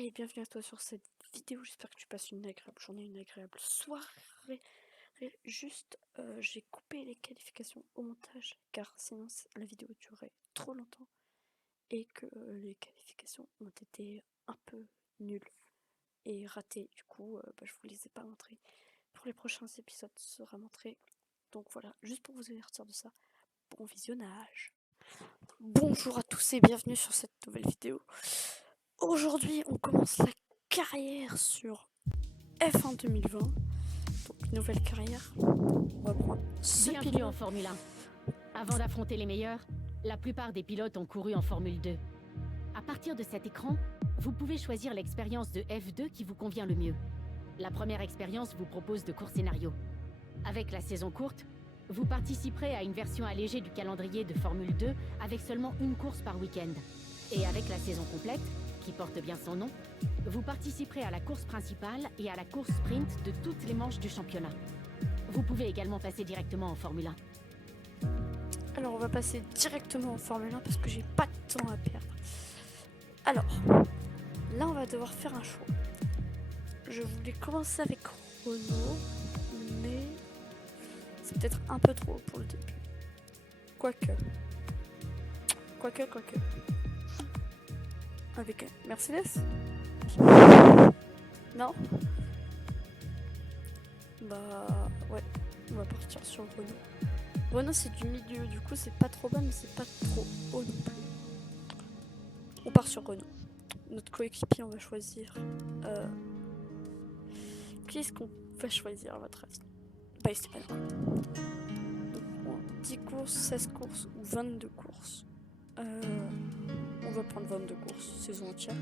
Hey, bienvenue à toi sur cette vidéo. J'espère que tu passes une agréable journée, une agréable soirée. Juste, j'ai coupé les qualifications au montage car sinon la vidéo durerait trop longtemps et que les qualifications ont été un peu nulles et ratées. Du coup, je vous les ai pas montrées. Pour les prochains épisodes, ce sera montré. Donc voilà, juste pour vous avertir de ça, bon visionnage. Bonjour à tous et bienvenue sur cette nouvelle vidéo. Aujourd'hui, on commence la carrière sur F1 2020. Donc, nouvelle carrière. On va prendre ce Bienvenue pilote. en Formule 1. Avant d'affronter les meilleurs, la plupart des pilotes ont couru en Formule 2. À partir de cet écran, vous pouvez choisir l'expérience de F2 qui vous convient le mieux. La première expérience vous propose de courts scénarios. Avec la saison courte, vous participerez à une version allégée du calendrier de Formule 2 avec seulement une course par week-end. Et avec la saison complète, qui porte bien son nom, vous participerez à la course principale et à la course sprint de toutes les manches du championnat. Vous pouvez également passer directement en Formule 1. Alors, on va passer directement en Formule 1 parce que j'ai pas de temps à perdre. Alors, là, on va devoir faire un choix. Je voulais commencer avec Renault, mais c'est peut-être un peu trop pour le début. Quoique. Avec Mercedes ? Non ? Bah ouais, on va partir sur Renault. Renault c'est du milieu, du coup c'est pas trop bas mais c'est pas trop haut non plus. On part sur Renault. Notre coéquipier on va choisir... Qui est-ce qu'on va choisir à votre avis ? Bah Esteban. Donc 10 courses, 16 courses ou 22 courses. On va prendre 22 courses, saison entière.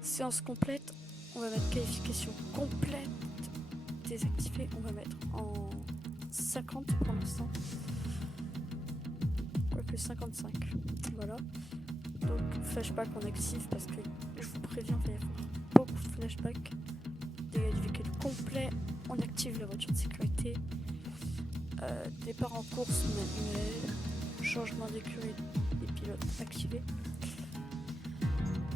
Séance complète, on va mettre qualification complète. Désactivé, on va mettre en 50 pour l'instant. Quoique 55. Voilà. Donc flashback on active parce que je vous préviens, il va y avoir beaucoup de flashback. Dégâts du véhicule complet, on active la voiture de sécurité. Départ en course manuel. Changement d'écurie des pilotes activé.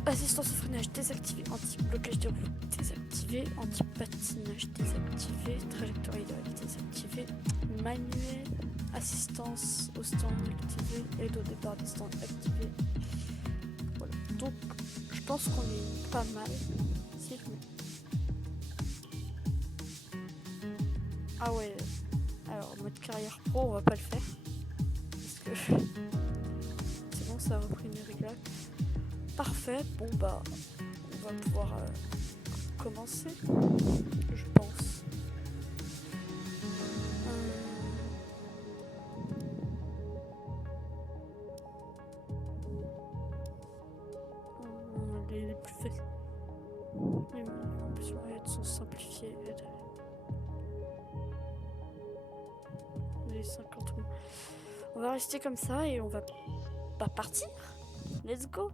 Assistance au freinage désactivé, anti-blocage de roue désactivé, anti-patinage désactivé, trajectoire idéale désactivé, manuel, assistance au stand activé, aide au départ des stands activé. Voilà, donc je pense qu'on est pas mal. Si je mets... Ah ouais, alors mode carrière pro on va pas le faire, parce que c'est bon, ça a repris mes réglages. Parfait, bon bah on va pouvoir commencer, je pense. Les plus faciles. Les options sont simplifiées. Les 50. On va rester comme ça et on va pas partir. Let's go.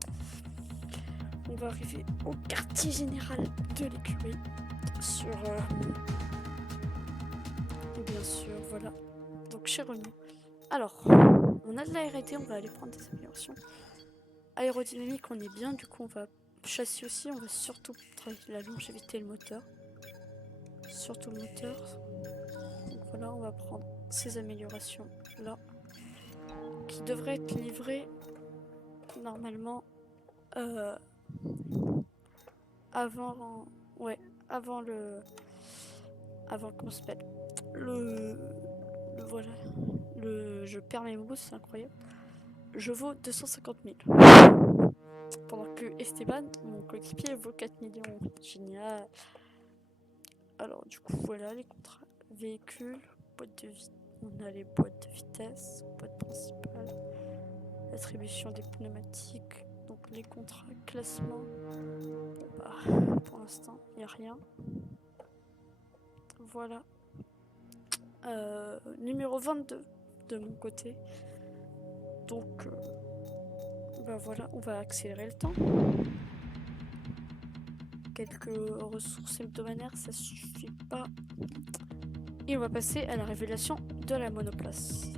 On va arriver au quartier général de l'écurie sur bien sûr, voilà. Donc chez Renault. Alors, on a de la R&D, on va aller prendre des améliorations. Aérodynamique, on est bien, du coup on va châssis aussi, on va surtout travailler la longévité et le moteur. Surtout le moteur. Donc voilà, on va prendre ces améliorations là qui devraient être livrées normalement avant comment ça s'appelle voilà, je perds mes mots, c'est incroyable. Je vaux 250 000 pendant que Esteban, mon coéquipier, vaut 4 millions. Génial. Alors du coup voilà les contrats véhicules, boîte de vitesse, on a les boîtes de vitesse, boîte principale, l'attribution des pneumatiques, donc les contrats, classement. Bon bah pour l'instant il n'y a rien. Voilà. Numéro 22 de mon côté. Donc bah voilà, on va accélérer le temps. Quelques ressources hebdomadaires, ça suffit pas. Et on va passer à la révélation de la monoplace.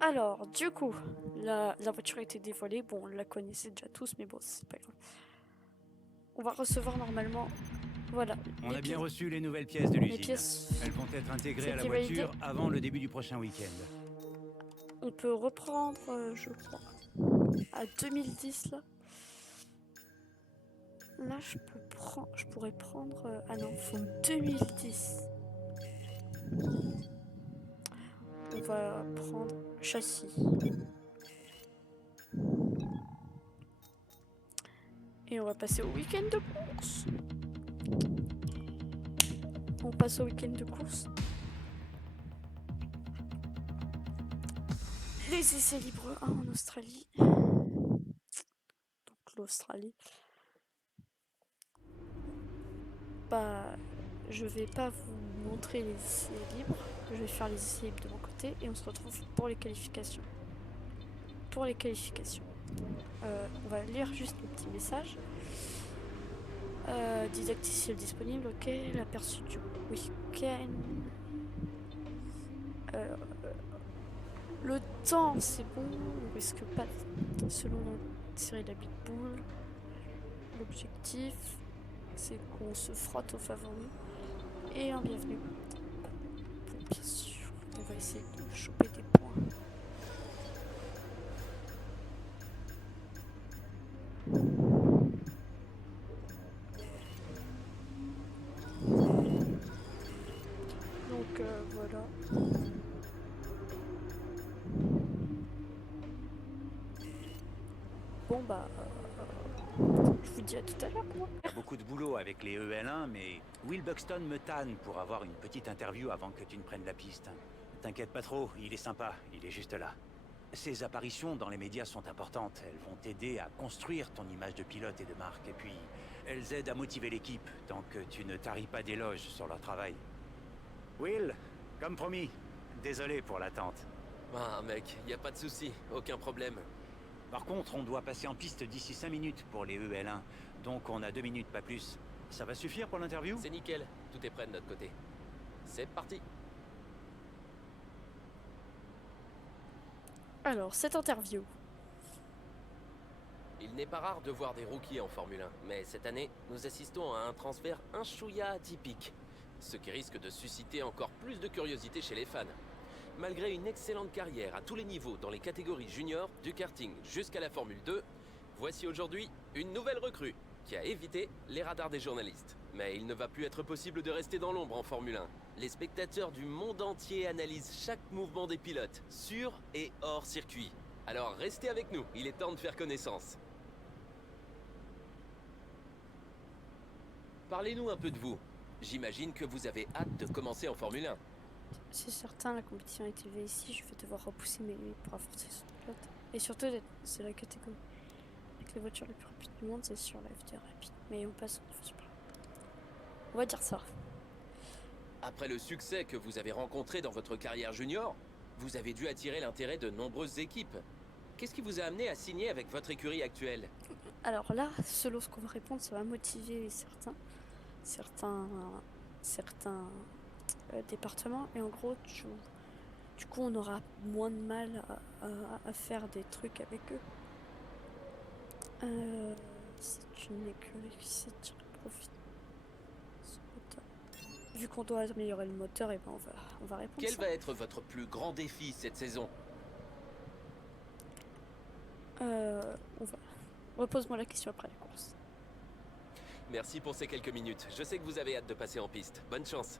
Alors, du coup, la voiture a été dévoilée. Bon, on la connaissait déjà tous, mais bon, c'est pas grave. On va recevoir normalement... Voilà. On a bien reçu les nouvelles pièces de Les l'usine. pièces... Elles vont être intégrées à la C'était validé. voiture avant le début du prochain week-end. On peut reprendre, je crois, à 2010, là. Là, je pourrais prendre... ah non, faut 2010. On va prendre châssis. Et on va passer au week-end de course. On passe au week-end de course. Les essais libres 1 en Australie. Donc l'Australie. Bah, je vais pas vous montrer les essais libres. Je vais faire les essais libres de mon côté et on se retrouve pour les qualifications. Pour les qualifications. On va lire juste le petit message. Didacticiel disponible, ok. L'aperçu du week-end. Le temps, c'est bon. On risque pas selon notre série d'habits de boule. L'objectif, c'est qu'on se frotte aux favoris. Et un bienvenue. Bon, bien sûr, on va essayer de choper des points. Donc voilà. Bon bah, je vous dis à tout à l'heure moi. Beaucoup de boulot avec les EL1, mais Will Buxton me tanne pour avoir une petite interview avant que tu ne prennes la piste. T'inquiète pas trop, il est sympa, il est juste là. Ses apparitions dans les médias sont importantes, elles vont t'aider à construire ton image de pilote et de marque, et puis elles aident à motiver l'équipe tant que tu ne taris pas d'éloges sur leur travail. Will, comme promis, désolé pour l'attente. Ah mec, y a pas de souci, aucun problème. Par contre, on doit passer en piste d'ici 5 minutes pour les EL1, donc on a 2 minutes, pas plus. Ça va suffire pour l'interview? C'est nickel, tout est prêt de notre côté. C'est parti. Alors, cette interview. Il n'est pas rare de voir des rookies en Formule 1, mais cette année, nous assistons à un transfert un chouïa atypique, ce qui risque de susciter encore plus de curiosité chez les fans. Malgré une excellente carrière à tous les niveaux dans les catégories juniors, du karting jusqu'à la Formule 2, voici aujourd'hui une nouvelle recrue qui a évité les radars des journalistes. Mais il ne va plus être possible de rester dans l'ombre en Formule 1. Les spectateurs du monde entier analysent chaque mouvement des pilotes, sur et hors circuit. Alors restez avec nous, il est temps de faire connaissance. Parlez-nous un peu de vous. J'imagine que vous avez hâte de commencer en Formule 1. C'est certain, la compétition est élevée ici, je vais devoir repousser mes limites pour renforcer son pilote. Et surtout, c'est la catégorie avec les voitures les plus rapides du monde, c'est sur la FD rapide. Mais on passe au niveau super. On va dire ça. Après le succès que vous avez rencontré dans votre carrière junior, vous avez dû attirer l'intérêt de nombreuses équipes. Qu'est-ce qui vous a amené à signer avec votre écurie actuelle? Alors là, selon ce qu'on va répondre, ça va motiver certains départements. Et en gros, du coup, on aura moins de mal à faire des trucs avec eux. C'est une écurie qui s'est tirée profit. Vu qu'on doit améliorer le moteur, et ben on va répondre. Quel ça. va être votre plus grand défi cette saison? Repose-moi la question après la course. Merci pour ces quelques minutes. Je sais que vous avez hâte de passer en piste. Bonne chance.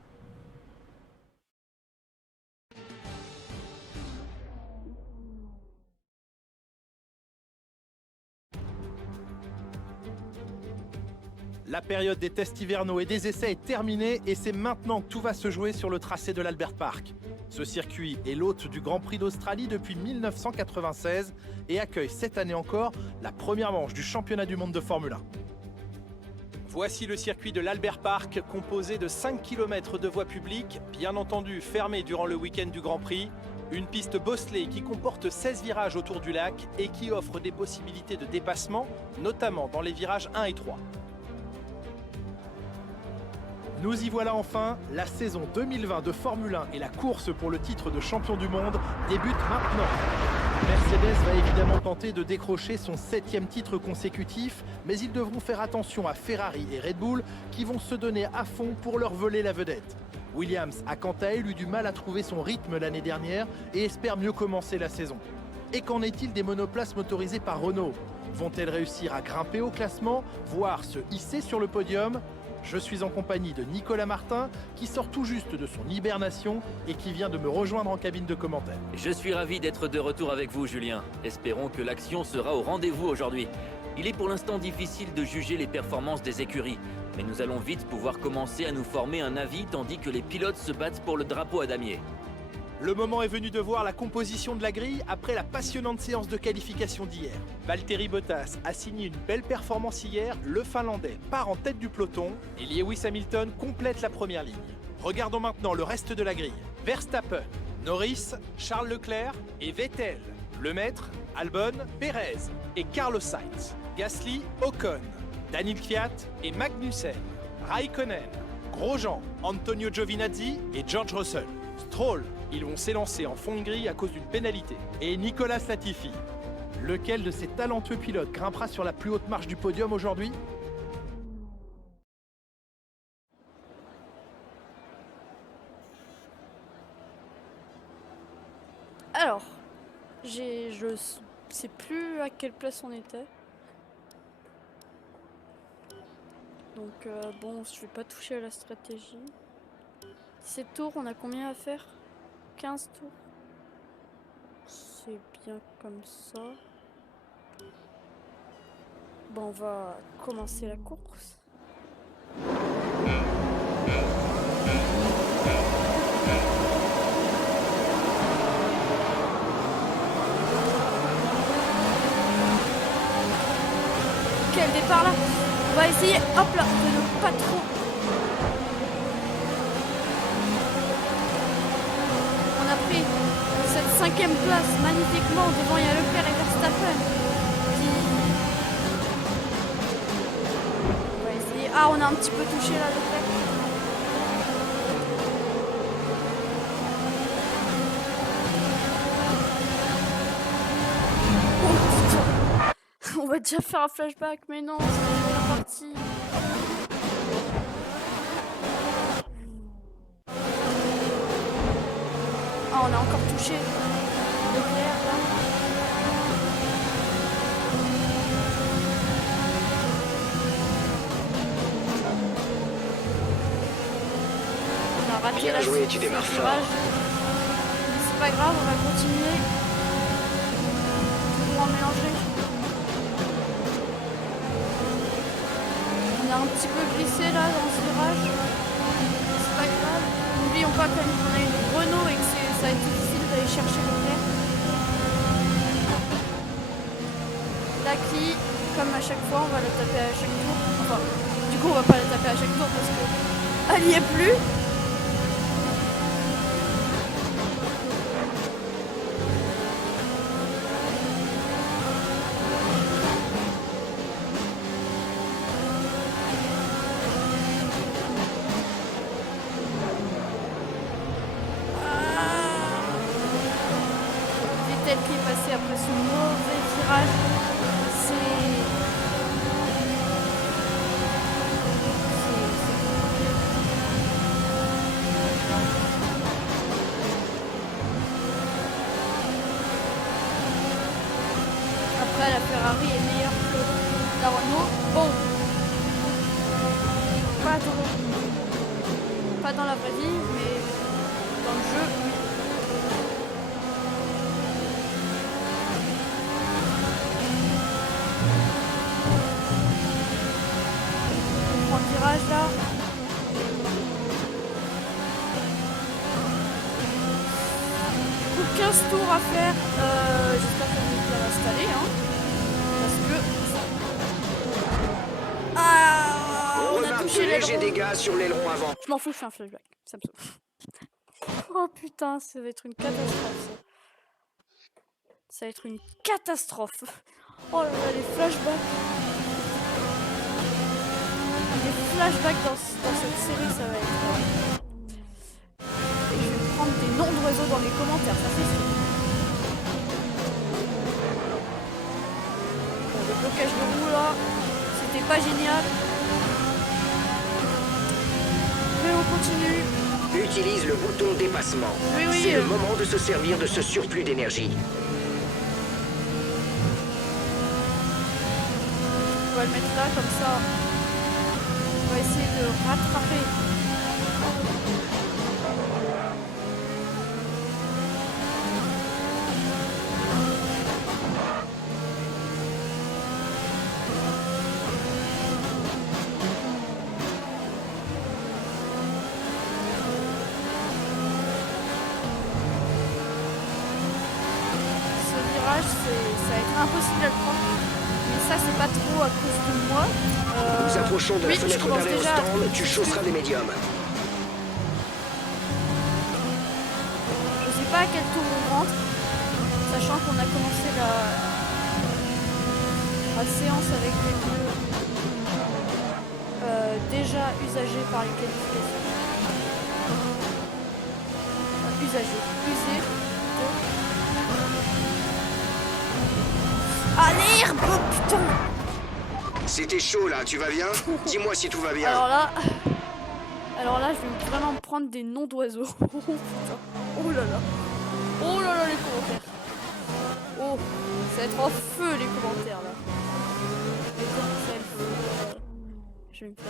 La période des tests hivernaux et des essais est terminée et c'est maintenant que tout va se jouer sur le tracé de l'Albert Park. Ce circuit est l'hôte du Grand Prix d'Australie depuis 1996 et accueille cette année encore la première manche du championnat du monde de Formule 1. Voici le circuit de l'Albert Park, composé de 5 km de voies publiques, bien entendu fermées durant le week-end du Grand Prix, une piste bosselée qui comporte 16 virages autour du lac et qui offre des possibilités de dépassement, notamment dans les virages 1 et 3. Nous y voilà enfin, la saison 2020 de Formule 1 et la course pour le titre de champion du monde débute maintenant. Mercedes va évidemment tenter de décrocher son 7e titre consécutif, mais ils devront faire attention à Ferrari et Red Bull qui vont se donner à fond pour leur voler la vedette. Williams a quant à elle eu du mal à trouver son rythme l'année dernière et espère mieux commencer la saison. Et qu'en est-il des monoplaces motorisées par Renault? Vont-elles réussir à grimper au classement, voire se hisser sur le podium? Je suis en compagnie de Nicolas Martin, qui sort tout juste de son hibernation et qui vient de me rejoindre en cabine de commentaires. Je suis ravi d'être de retour avec vous, Julien. Espérons que l'action sera au rendez-vous aujourd'hui. Il est pour l'instant difficile de juger les performances des écuries, mais nous allons vite pouvoir commencer à nous former un avis tandis que les pilotes se battent pour le drapeau à damier. Le moment est venu de voir la composition de la grille après la passionnante séance de qualification d'hier. Valtteri Bottas a signé une belle performance hier, le Finlandais part en tête du peloton et Lewis Hamilton complète la première ligne. Regardons maintenant le reste de la grille. Verstappen, Norris, Charles Leclerc et Vettel. Le maître, Albon, Perez et Carlos Sainz. Gasly, Ocon, Daniel Kvyat et Magnussen. Raikkonen, Grosjean, Antonio Giovinazzi et George Russell. Stroll, ils vont s'élancer en fond de grille à cause d'une pénalité. Et Nicolas Latifi. Lequel de ces talentueux pilotes grimpera sur la plus haute marche du podium aujourd'hui? Alors, je sais plus à quelle place on était. Donc bon, je vais pas toucher à la stratégie. 7 tours, on a combien à faire? 15 tours. C'est bien comme ça. Bon, on va commencer la course. Quel départ là! On va essayer, hop là, de ne pas trop. On a pris cette 5e place magnifiquement. Devant, il y a Leclerc et Verstappen. On va essayer. Ah, on a un petit peu touché là, Leclerc. On va déjà faire un flashback, mais non, c'est déjà parti. Ah, on a encore touché Leclerc là. On a raté Bien joué, tu démarres fort. C'est pas grave, on va continuer. Toujours en mélanger. On a un petit peu glissé là dans ce virage. C'est pas grave. N'oublions pas quand même qu'on a une Renault et que ça va être difficile d'aller chercher Leclerc. Laki, comme à chaque fois, on va la taper à chaque tour. Enfin, du coup, on va pas la taper à chaque tour parce que elle y est plus. Vettel qui est passé après ce mauvais virage. Après, la Ferrari est meilleure que la Renault. Bon, pas dans la vraie vie, mais dans le jeu, oui. On prend le virage là. Pour 15 tours à faire. J'espère que ça va installer, hein. Parce que. Ah, on a touché léger dégâts sur l'aileron avant. Je m'en fous, je fais un flashback. Ça me saoule. Oh putain, ça va être une catastrophe ça. Ça va être une catastrophe. Oh là là, les flashbacks. des flashbacks dans cette série, ça va être... Et je vais prendre des noms d'oiseaux dans les commentaires, ça c'est sûr. Bon, le blocage de roue là, c'était pas génial. Mais on continue. Utilise le bouton dépassement. Oui, oui, C'est le moment de se servir de ce surplus d'énergie. On va le mettre là, comme ça. On va essayer de rattraper. Ce virage, ça va être impossible à le prendre. Mais ça, c'est pas trop à cause de moi. Nous approchons de la oui, je fenêtre commence d'arrêt au déjà à stand, tu chausseras des médiums. Je sais pas à quel tour on rentre, sachant qu'on a commencé la séance avec des pneus déjà usagés par les qualifications. Usagés. Usés. Ah l'herbe, oh, putain. C'était chaud là, tu vas bien? Dis-moi si tout va bien. Alors là, je vais vraiment me prendre des noms d'oiseaux. Oh putain. Oh là là. Oh là là les commentaires. Oh, ça va être en feu les commentaires là. Les commentaires, je vais me faire.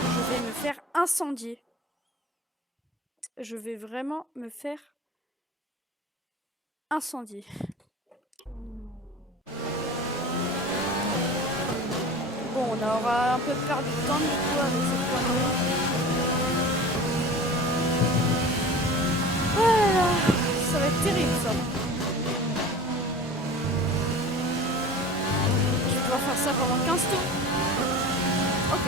Je vais me faire incendier. Je vais vraiment me faire incendier. Bon, on aura un peu perdu de temps du coup avec cette connerie. Voilà, ça va être terrible ça. Je vais devoir faire ça pendant 15 tours. Ok.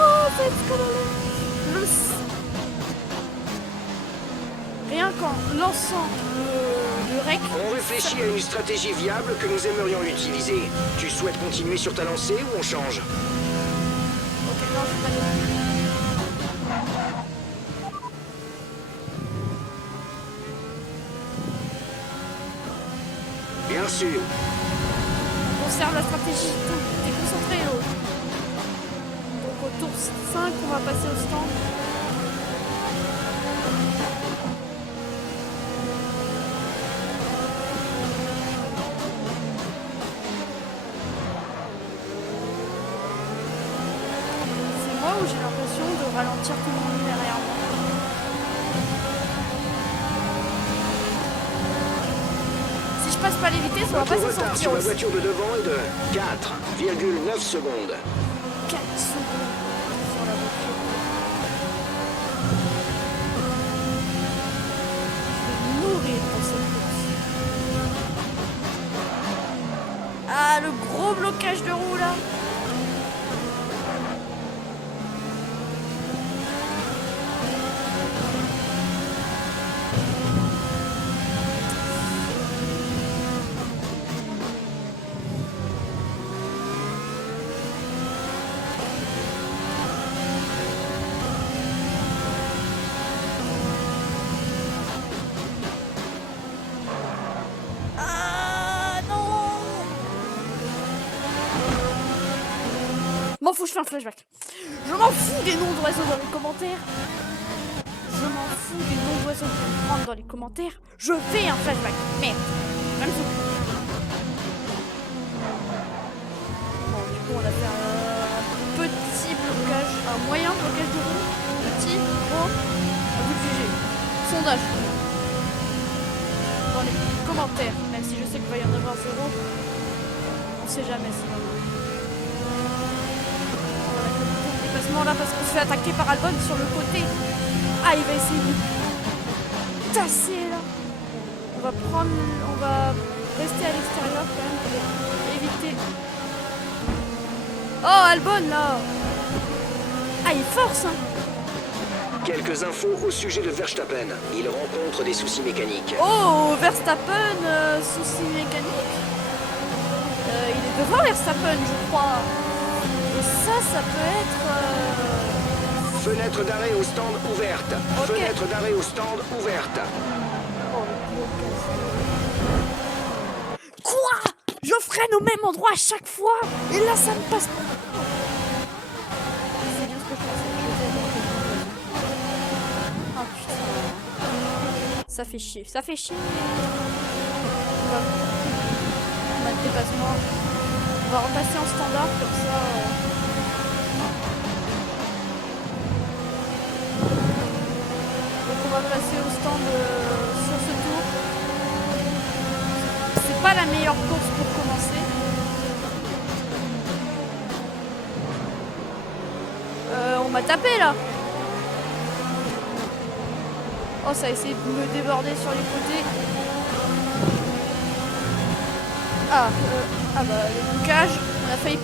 Oh, c'est scandaleux. Je le sais. Rien qu'en lançant le rec. On réfléchit à une stratégie viable que nous aimerions utiliser. Tu souhaites continuer sur ta lancée ou on change? Ok, non, je vais pas le... Bien sûr. On conserve la stratégie. T'es concentré, l'autre. Donc au tour 5, on va passer au stand. Où j'ai l'impression de ralentir tout le monde derrière moi. Si je passe pas les vitesses, on va pas Notre s'en retard sortir sur la aussi. voiture de devant est de 4,9 secondes. 4 secondes sur la voiture. Je vais mourir pour cette course. Ah, le gros blocage de roue là. M'en fous, je fais un flashback. Je m'en fous des noms d'oiseaux dans les commentaires. Je m'en fous des noms d'oiseaux que je prends dans les commentaires. Je fais un flashback. Merde. Même si... Bon, du coup, on a fait un petit blocage, un moyen blocage de roue. Petit, gros, à vous de juger. Sondage. Dans les commentaires, même si je sais qu'il va y en avoir 0. On sait jamais si dépassement là parce qu'on se fait attaquer par Albon sur le côté. Ah, il va essayer de tasser là. On va rester à l'extérieur quand même pour éviter. Oh, Albon là. Ah, il force hein. Quelques infos au sujet de Verstappen. Il rencontre des soucis mécaniques. Oh, Verstappen, souci mécanique. Il est devant Verstappen, je crois. Et ça peut être... Fenêtre d'arrêt au stand ouverte. Ok. Fenêtre d'arrêt au stand ouverte. Quoi? Je freine au même endroit à chaque fois. Et là, ça ne passe pas. C'est bien ce que je pensais. Ah putain. Ça fait chier. Ça fait chier. On va le dépassement. On va repasser en standard comme ça. Donc on va passer au stand sur ce tour. C'est pas la meilleure course pour commencer. On m'a tapé là. Oh, ça a essayé de me déborder sur les côtés. Ah bah le blocage. On a failli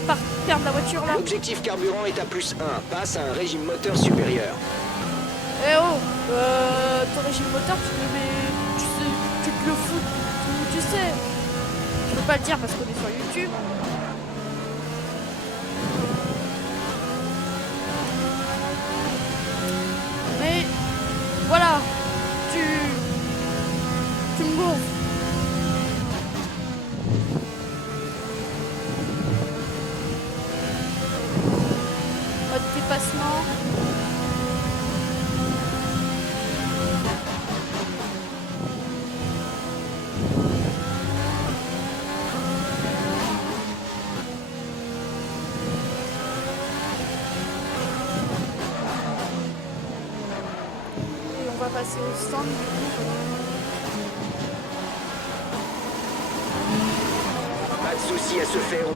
perdre la voiture là. L'objectif carburant est à +1. Passe à un régime moteur supérieur. Eh oh, ton régime moteur, tu te le fous, tu sais. Je peux pas le dire parce qu'on est sur YouTube. Mais voilà, tu me gonfles. Mode dépassement. Passer au stand. Pas de souci à se faire.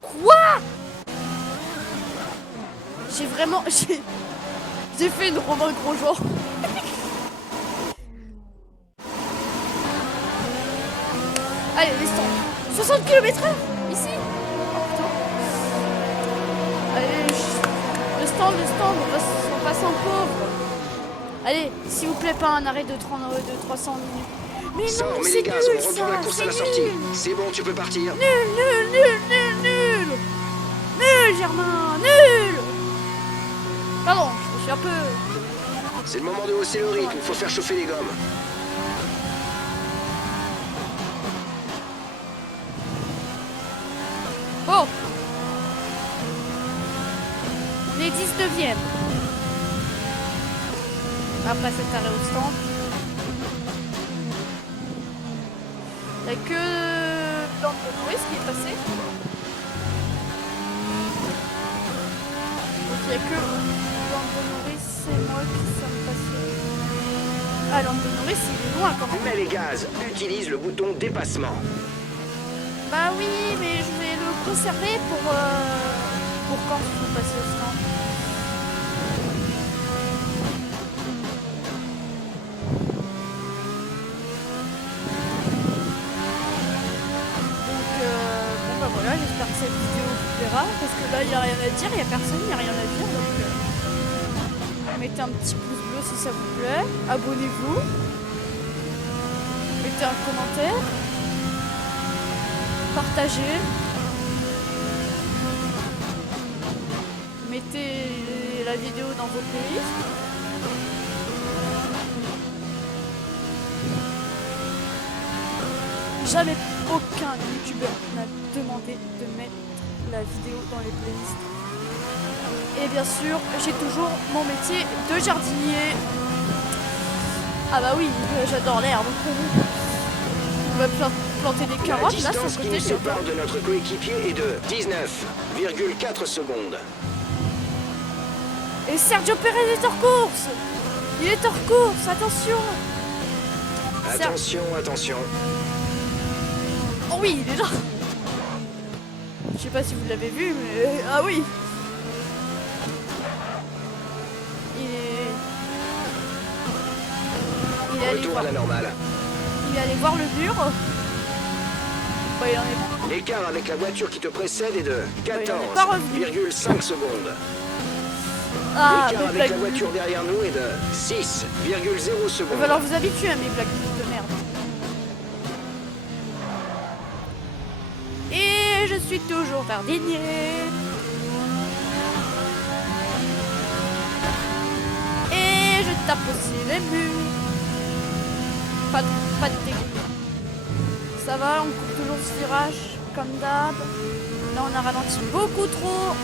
Quoi? J'ai vraiment... J'ai fait une Romain Grosjean. Allez, les stands. 60 km/h ici. Oh putain. Allez, le stand, on passe en pauvre. Allez, s'il vous plaît, pas un arrêt de 300 minutes. Mais Sors, non, mets c'est les gaz, nul on reprend ça, la course à la c'est sortie. nul. C'est bon, tu peux partir. Nul, Germain, nul. Pardon, je suis un peu... C'est le moment de hausser le rythme, il faut faire chauffer les gommes. Bon. On est 19e. Après cet arrêt au stand. Il n'y a que Lando Norris qui est passé. Donc il n'y a que Lando Norris et moi qui sommes passés. Ah, Lando Norris il est loin quand même. Mets les gaz, utilise le bouton dépassement. Bah oui, mais je vais le conserver pour quand il faut passer au stand. Voilà, j'espère que cette vidéo vous plaira, parce que là il n'y a rien à dire, il n'y a personne, il n'y a rien à dire, donc mettez un petit pouce bleu si ça vous plaît, abonnez-vous, mettez un commentaire, partagez, mettez la vidéo dans vos playlists. Jamais aucun youtubeur n'a demandé de mettre la vidéo dans les playlists. Et bien sûr, j'ai toujours mon métier de jardinier. Ah bah oui, j'adore l'herbe. On va planter des La carottes là sur le distance qui côté. nous sépare de notre coéquipier est de 19,4 secondes. Et Sergio Perez est hors course. Il est hors course, attention. Attention. Oh oui, il est là. Je sais pas si vous l'avez vu, mais... Ah oui. Il est allé Retour voir... à la normale. Il est allé voir le mur. Bah, il en est... L'écart avec la voiture qui te précède est de il en est pas revenu. 14,5 secondes. Ah, L'écart mes avec blagues. la voiture derrière nous est de 6,0 Il secondes. va falloir vous habituer à mes blagues de merde. Et je suis toujours jardinier. Et je tape aussi les murs. Pas de dégâts. Ça va, on coupe toujours ce virage, comme d'hab. Là, on a ralenti beaucoup trop.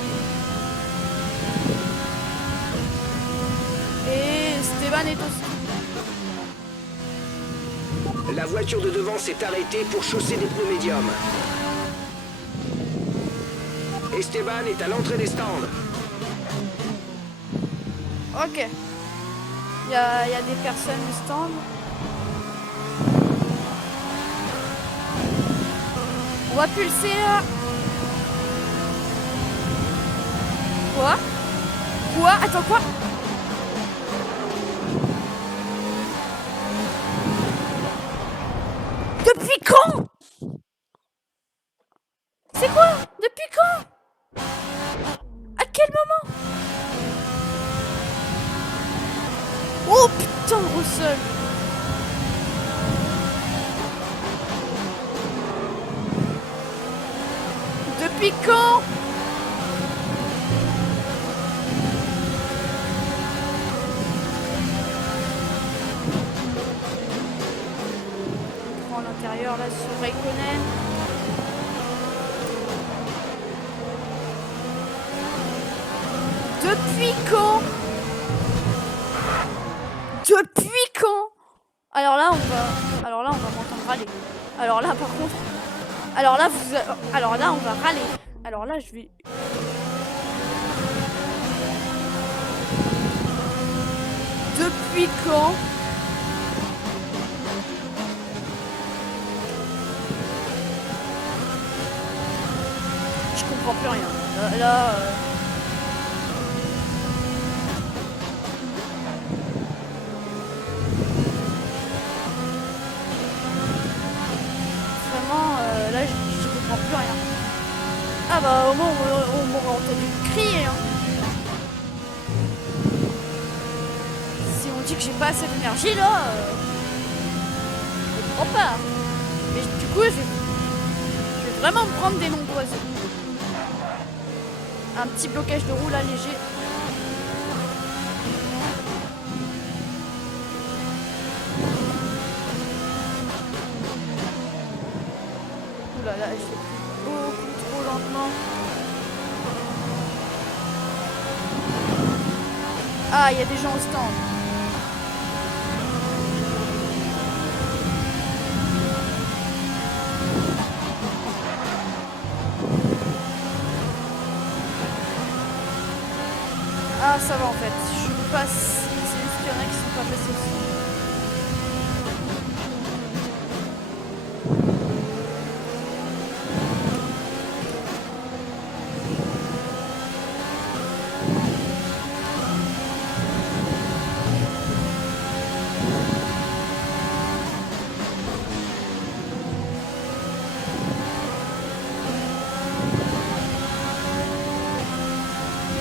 Et Esteban est aussi. La voiture de devant s'est arrêtée pour chausser des pneus médiums. Esteban est à l'entrée des stands. Ok. Il y a des personnes au stand. On va pulser là. Quoi? Quoi? Attends, quoi? Depuis quand? C'est quoi? Depuis quand? À quel moment? Oh putain, Russell! Depuis quand? On prend l'intérieur là sur Raikkonen. Depuis quand? Depuis quand? Alors là on va m'entendre râler. Alors là par contre. Alors là on va râler. Alors là je vais. Depuis quand? Je comprends plus rien. Là, vraiment, là, je comprends plus rien. Ah bah au moins on m'aurait entendu crier. Hein. Si on dit que j'ai pas assez d'énergie là, je comprends pas. Mais du coup, je vais vraiment me prendre des longs oiseaux. Un petit blocage de roue là léger. Ouh là là, je fais beaucoup trop lentement. Ah, il y a des gens au stand. Ah, ça va en fait. Je passe. C'est juste qu'il y en a qui sont pas passés aussi.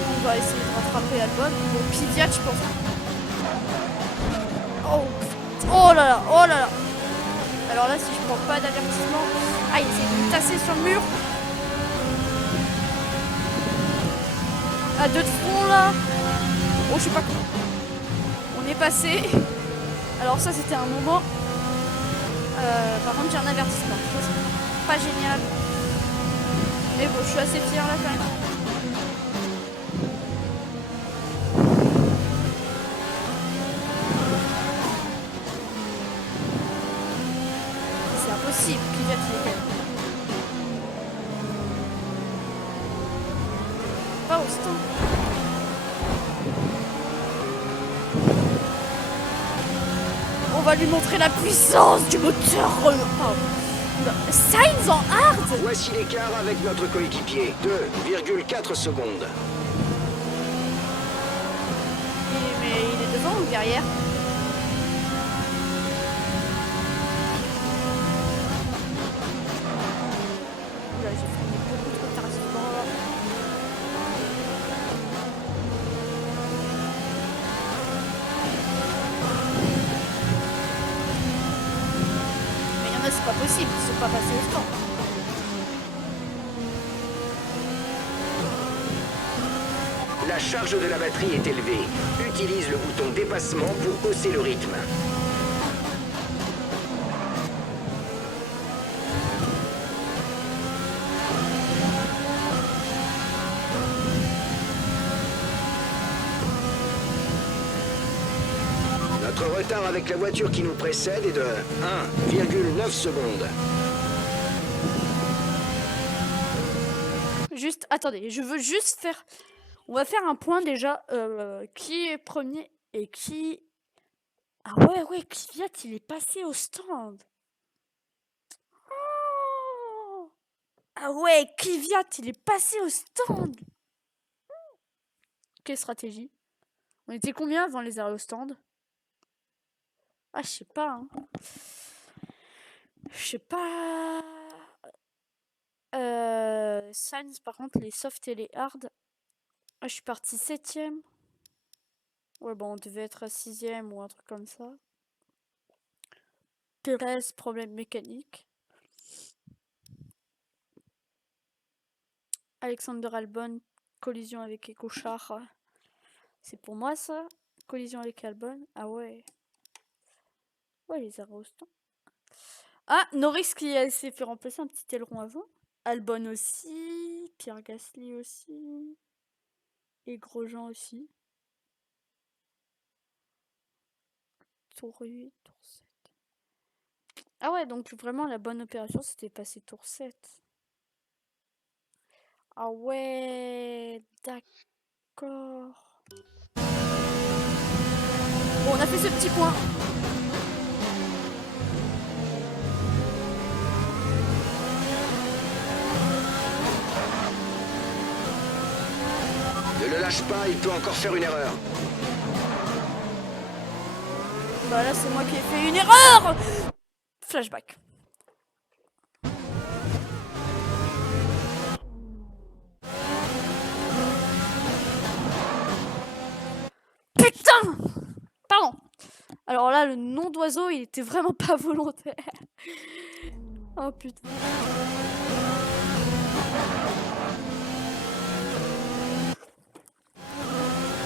On va essayer de rattraper Albon. Bon, Pidiat, je pense. Oh là là, oh là là. Alors là, si je prends pas d'avertissement. Ah, il essaie de me tasser sur le mur. À deux de front là. Oh, je sais pas quoi. On est passé. Alors ça, c'était un moment. Par contre, j'ai un avertissement. C'est pas génial. Mais bon, je suis assez fière là quand même. C'est impossible qu'il y ait quand même. Pas au stand. On va lui montrer la puissance du moteur Renault. Sainz en hard. Voici l'écart avec notre coéquipier. 2,4 secondes. Mais il est devant ou derrière? Oula, j'ai freiné beaucoup trop tardivement. pas passer au stand. La charge de la batterie est élevée. Utilise le bouton dépassement pour hausser le rythme. Notre retard avec la voiture qui nous précède est de 1,9 secondes. Juste, attendez, je veux juste faire... On va faire un point déjà. Qui est premier et qui... Ah ouais, Kvyat, il est passé au stand. Oh ah ouais, Kvyat, il est passé au stand. Quelle stratégie? On était combien avant les arrêts au stand? Ah, je sais pas. Hein. Je sais pas. Sainz, par contre, les soft et les hard. Ah, je suis parti 7ème. Ouais, bon, on devait être à 6ème ou un truc comme ça. Pérez, problème mécanique. Alexander Albon, collision avec Ecochar. C'est pour moi ça? Collision avec Albon? Ah ouais. Ouais, les arrêts au stand. Ah, Norris qui s'est fait remplacer un petit aileron avant. Albon aussi. Pierre Gasly aussi. Et Grosjean aussi. Tour 8, tour 7. Ah ouais, donc vraiment la bonne opération c'était passer tour 7. Ah ouais, d'accord. Bon, on a fait ce petit point. Ne le lâche pas, il peut encore faire une erreur. Bah là c'est moi qui ai fait une erreur. Flashback. Putain. Pardon. Alors là le nom d'oiseau il était vraiment pas volontaire. Oh putain.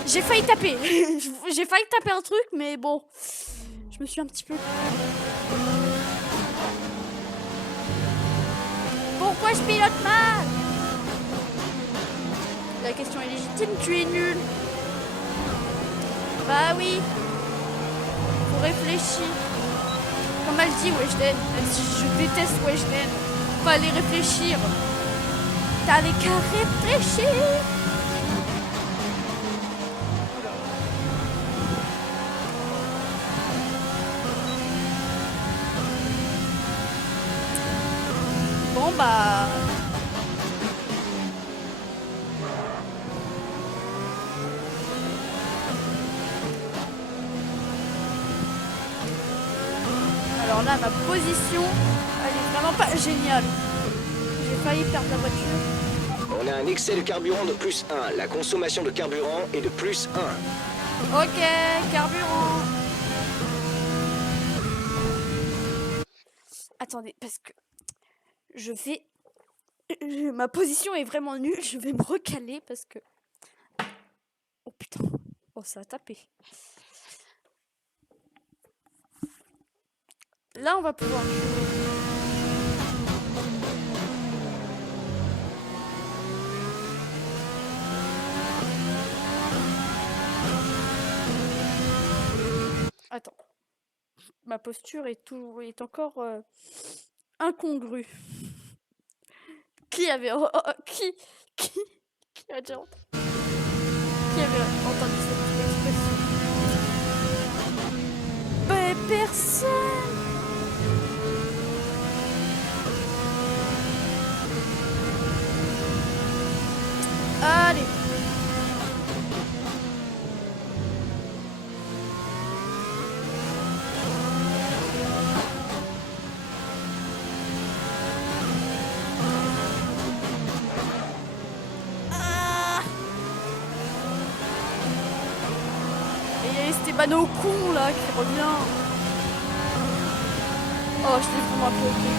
J'ai failli taper. J'ai failli taper un truc mais bon. Je me suis un petit peu... Pourquoi je pilote mal? La question est légitime, tu es nul. Bah oui. Faut réfléchir. Comme elle dit Weshden, même si je déteste Weshden. Fallait réfléchir. T'avais qu'à réfléchir. Bon bah... Alors là, ma position, elle est vraiment pas géniale. J'ai failli perdre la voiture. On a un excès de carburant de plus 1. La consommation de carburant est de plus 1. Ok, carburant. Attendez, parce que je vais... Ma position est vraiment nulle. Je vais me recaler parce que... Oh putain. Oh, ça a tapé. Là, on va pouvoir... Attends. Ma posture est encore incongrue. Qui avait... qui a déjà entendu... Qui avait entendu cette expression? Ben, personne. Allez. Esteban au con là qui revient. Oh, je l'ai vraiment applaudi.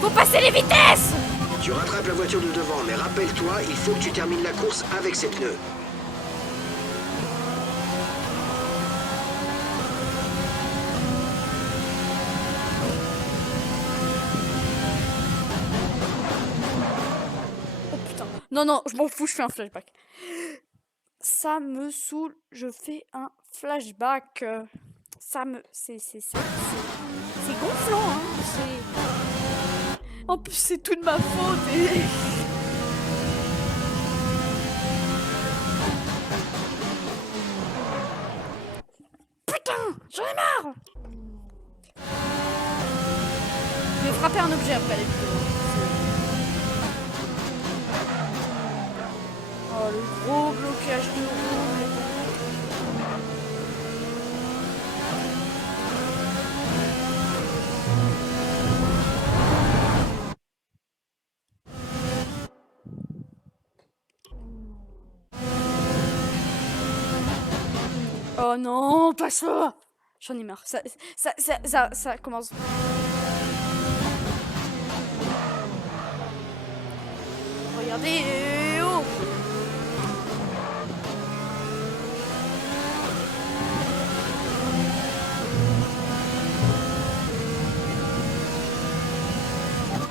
Faut passer les vitesses! Tu rattrapes la voiture de devant, mais rappelle-toi, il faut que tu termines la course avec ses pneus. Oh putain. Non, non, je m'en fous, je fais un flashback. Ça me saoule, je fais un flashback. Ça me... C'est gonflant, hein. En plus, c'est tout de ma faute et... Putain, j'en ai marre. Je vais frapper un objet après les vidéos. Oh, le gros blocage de roue. Oh non, pas ça. J'en ai marre. Ça commence. Regardez, oh.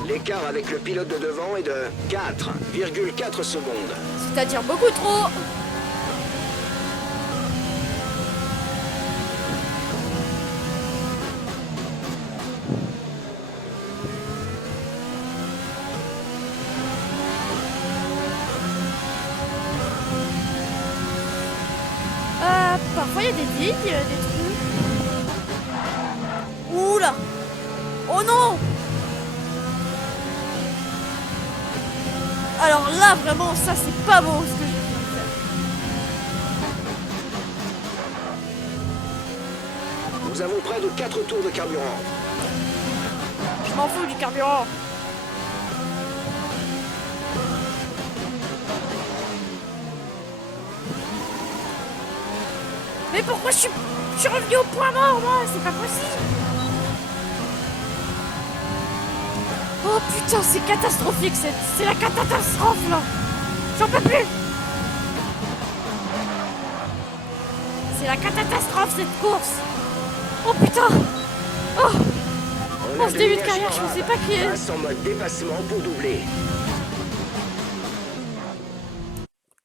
L'écart avec le pilote de devant est de 4,4 secondes. C'est-à-dire beaucoup trop. Parfois il y a des digues, des trucs. Oula. Oh non. Alors là vraiment ça c'est pas bon ce que je viens de faire. Nous avons près de 4 tours de carburant. Je m'en fous du carburant. Mais pourquoi je suis revenu au point mort, moi? C'est pas possible. Oh putain, c'est catastrophique, c'est la catastrophe là. J'en peux plus. C'est la catastrophe cette course. Oh putain. Oh, ce début de carrière, je pensais pas qu'il y ait... Passe en mode dépassement pour doubler.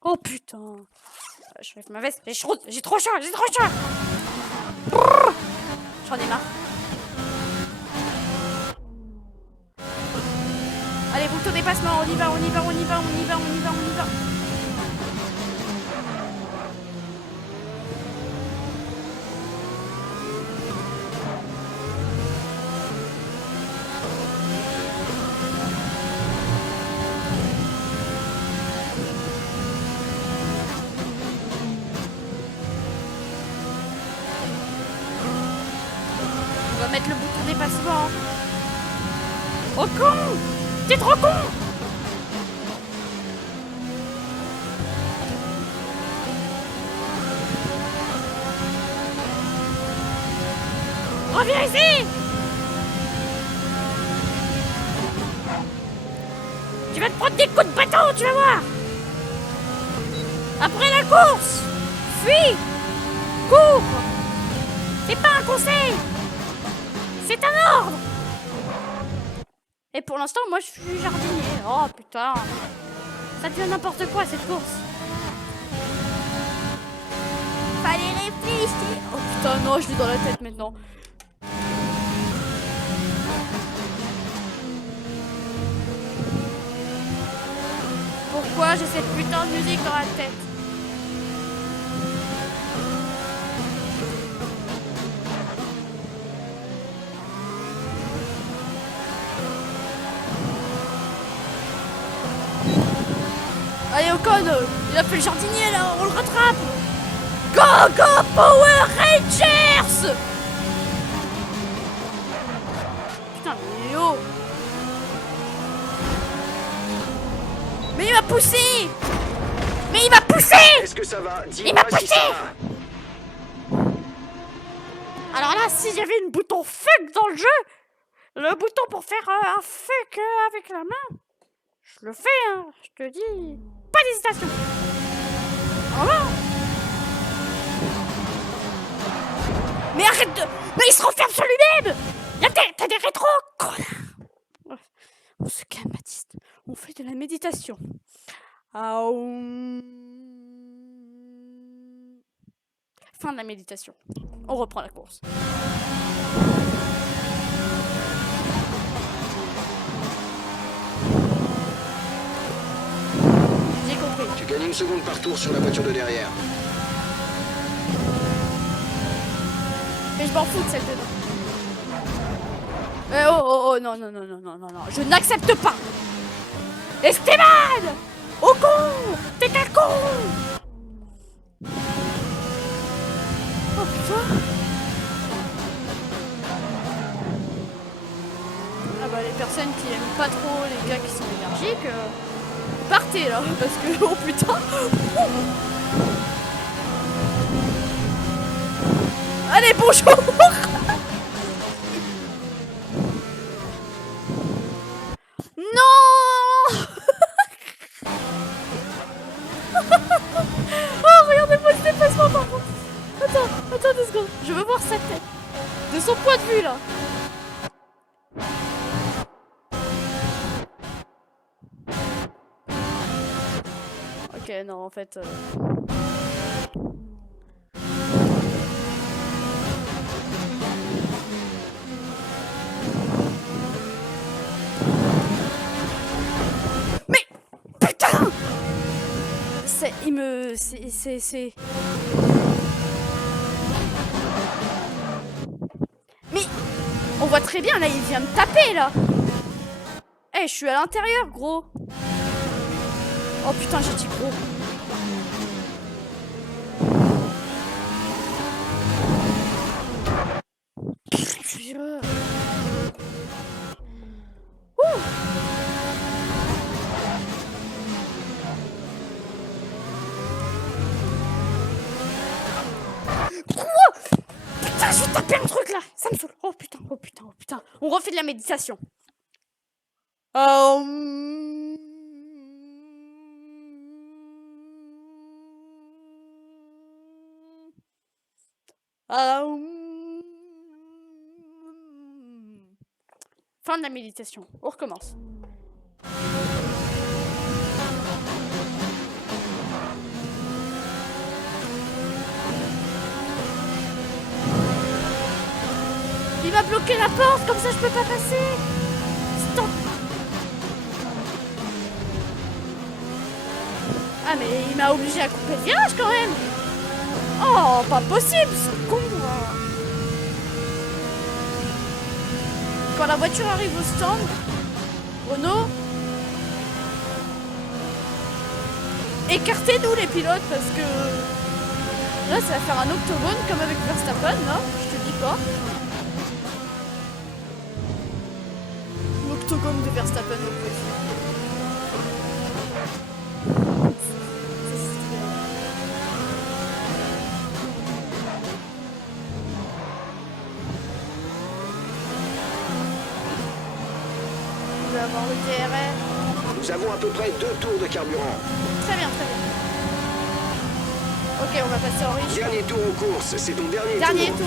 Oh putain. Je lève ma veste, j'ai trop chaud, J'en ai marre. Allez, bouton dépassement, on y va. On va mettre le bouton dépassement. Oh con! T'es trop con! Reviens ici! Tu vas te prendre des coups de bâton, tu vas voir! Après la course! Fuis! Cours! C'est pas un conseil! C'est un ordre! Et pour l'instant, moi je suis jardinier. Oh putain! Ça devient n'importe quoi cette course! Fallait réfléchir! Oh putain, non, je l'ai dans la tête maintenant. Pourquoi j'ai cette putain de musique dans la tête? Allez Ocon, il a fait le jardinier là, on le rattrape. Go go Power Rangers. Putain mais oh. Mais il m'a poussé. Est-ce que ça va? Il m'a Dis-moi si ça poussé. va. Alors là, si j'avais une bouton fuck dans le jeu, Le bouton pour faire un fuck avec la main. Je le fais, hein. Je te dis. Pas d'hésitation. Oh non. Mais arrête de... Mais il se renferme sur lui-même. T'as des rétros, connard. On se calme, Baptiste. On fait de la méditation. Aoum. Fin de la méditation. On reprend la course. J'ai compris. Tu gagnes 1 seconde par tour sur la voiture de derrière. Mais je m'en fous de celle dedans. Oh, non, non, non, non, non, non, non. Je n'accepte pas. Esteban! Au con! T'es qu'un con! Oh putain! Ah bah les personnes qui aiment pas trop les gars qui sont énergiques, partez là, parce que oh putain! Allez, bonjour! Non! Oh, regardez-moi ce déplacement par contre! Attends 2 secondes. Je veux voir sa tête. De son point de vue là. Ok, non, en fait... Mais... Putain! Il me... C'est... Mais... On voit très bien, là, il vient me taper, là. Eh, je suis à l'intérieur, gros. Oh putain, j'ai dit gros. Putain, je vais taper un truc là. Ça me saoule. Oh putain, oh putain, oh putain. On refait de la méditation. Fin de la méditation. On recommence. Il va bloquer la porte, comme ça je peux pas passer. Stop. Ah mais il m'a obligé à couper le virage quand même. Oh, pas possible, ce con. Quand la voiture arrive au stand, Renault, écartez-nous les pilotes parce que là ça va faire un octogone comme avec Verstappen, non? Je te dis pas. L'octogone de Verstappen au plus. Je vais avoir le TRR. Nous avons à peu près 2 tours de carburant. Très bien, très bien. Ok, on va passer en riche. Dernier tour en course, c'est ton dernier Dernier tour. tour.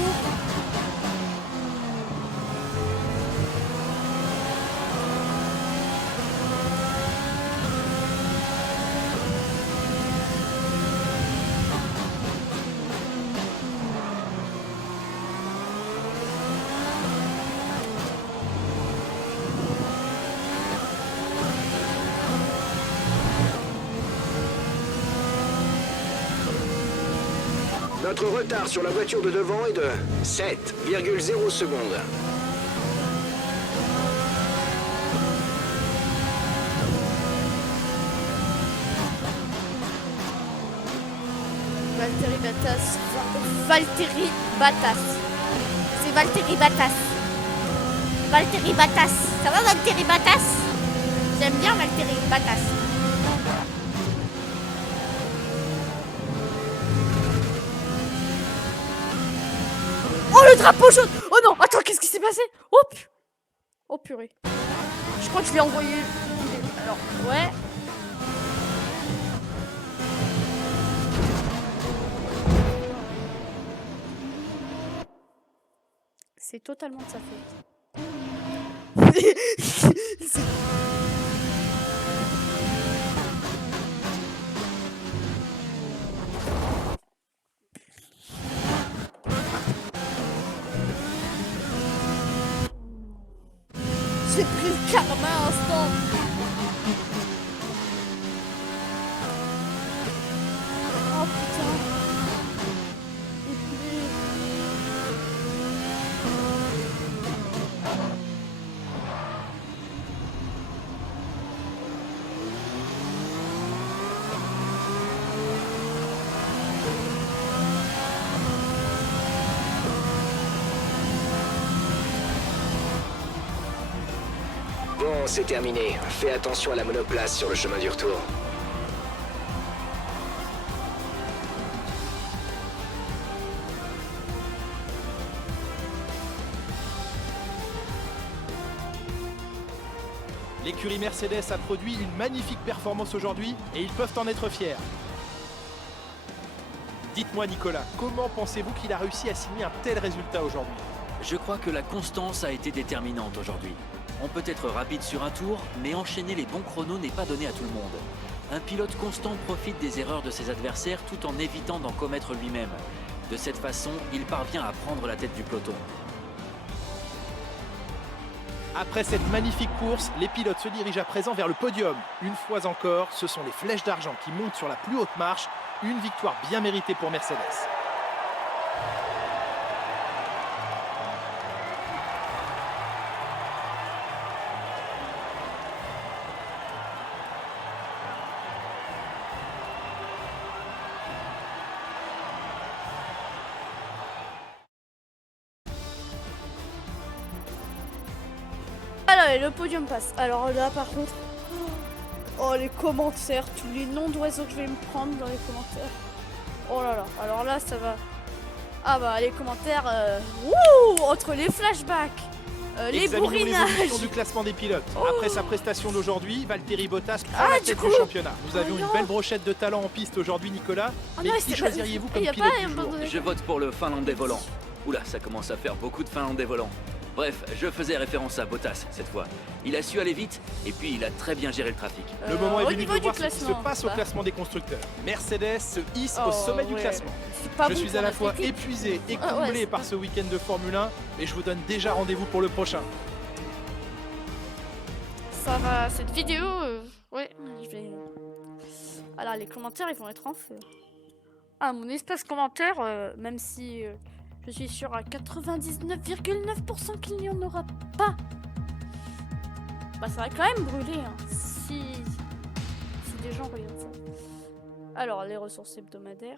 Notre retard sur la voiture de devant est de 7,0 secondes. Valtteri Bottas. Valtteri Bottas. C'est Valtteri Bottas. Valtteri Bottas. Ça va Valtteri Bottas? J'aime bien Valtteri Bottas. Oh le drapeau jaune! Oh non! Attends, qu'est-ce qui s'est passé? Hop! Oh purée. Je crois que je l'ai envoyé. Alors, ouais. C'est totalement de sa faute. J'ai pris le karma instant. Oh putain. Et puis... Bon, c'est terminé. Fais attention à la monoplace sur le chemin du retour. L'écurie Mercedes a produit une magnifique performance aujourd'hui et ils peuvent en être fiers. Dites-moi Nicolas, comment pensez-vous qu'il a réussi à signer un tel résultat aujourd'hui? Je crois que la constance a été déterminante aujourd'hui. On peut être rapide sur un tour, mais enchaîner les bons chronos n'est pas donné à tout le monde. Un pilote constant profite des erreurs de ses adversaires tout en évitant d'en commettre lui-même. De cette façon, il parvient à prendre la tête du peloton. Après cette magnifique course, les pilotes se dirigent à présent vers le podium. Une fois encore, ce sont les flèches d'argent qui montent sur la plus haute marche. Une victoire bien méritée pour Mercedes. Alors, et le podium passe. Alors là, par contre... Oh, les commentaires, tous les noms d'oiseaux que je vais me prendre dans les commentaires. Oh là là, alors là, ça va... Ah bah, les commentaires... Wouh, entre les flashbacks, les Examinons bourrinages... l'évolution du classement des pilotes. Oh. Après sa prestation d'aujourd'hui, Valtteri Bottas prend la tête du championnat. Nous avions une belle brochette de talent en piste aujourd'hui, Nicolas. Oh Mais non, qui c'est choisiriez-vous pas- comme y a pilote pas du un jour? bon- Je vote pour le Finlandais volant. Oula, ça commence à faire beaucoup de Finlandais volants. Bref, je faisais référence à Bottas cette fois. Il a su aller vite et puis il a très bien géré le trafic. Le moment est au venu niveau de du voir ce qui se classement, passe au bah. classement des constructeurs. Mercedes se hisse Oh, au sommet du ouais. classement. C'est pas Je bon suis pour à la notre fois équipe. épuisé et Ah ouais, comblé c'est par pas- ce week-end de Formule 1 et je vous donne déjà rendez-vous pour le prochain. Ça va, cette vidéo... Ouais, je vais... Alors, les commentaires, ils vont être en feu. Ah, mon espace commentaire, même si je suis sûre à 99,9% qu'il n'y en aura pas. Bah, ça va quand même brûler, hein, si des gens regardent ça. Alors, les ressources hebdomadaires.